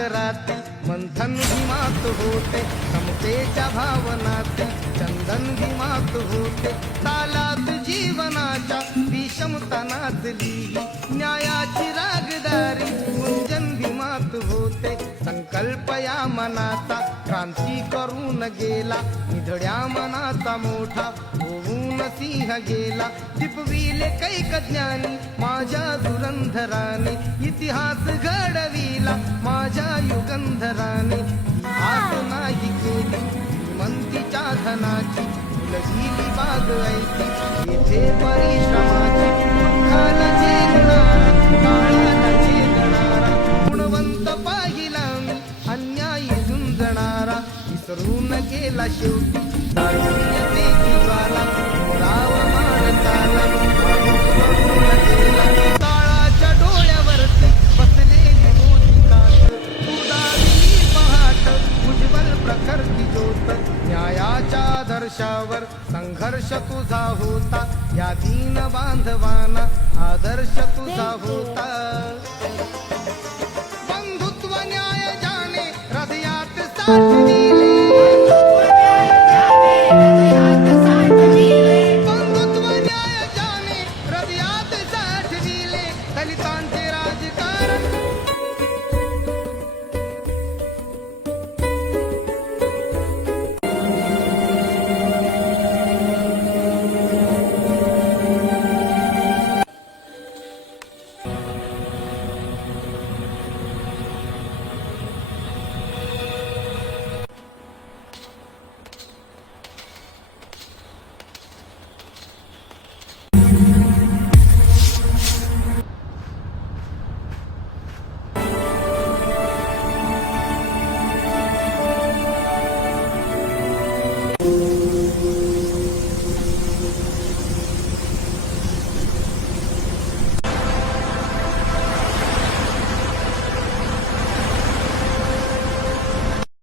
सागरातील मंथन भीमात होते, समतेच्या भावनातील चंदन भीमात होते, तालात जीवनाच्या विषमता नाचली, न्यायाची रागदारी गुंजन भीमात होते, संकल्प या मनाचा क्रांती करून गेला, निधड्या मनाचा मोठा होऊन सिंह गेला, दिपविले कैक ज्ञानी माझ्या धुरंधराने, इतिहास घडविला माझ्या युगंधराने, हात नाही केली श्रीमंतीच्या धनाची, फुलविली बाग ऐसी येथे परिश्रमाची, दुःखाला झेलणारा काळाला झेलणारा, गुणवंत पाहिला मी अन्यायी झुंजणारा, विसरून गेला शेवटी दारिद्र्यतेची ज्वाला, राव माणसाला वाहून गेला, काळाच्या डोळ्यावरती बसलेली होती कात, उदारी पहाट उज्ज्वल प्रखरती ज्योत, न्यायाच्या आदर्शावर संघर्ष तुझा होता, या दीन बांधवांना आदर्श तुझा होता, बंधुत्व न्याय जाणे हृदयात साठली,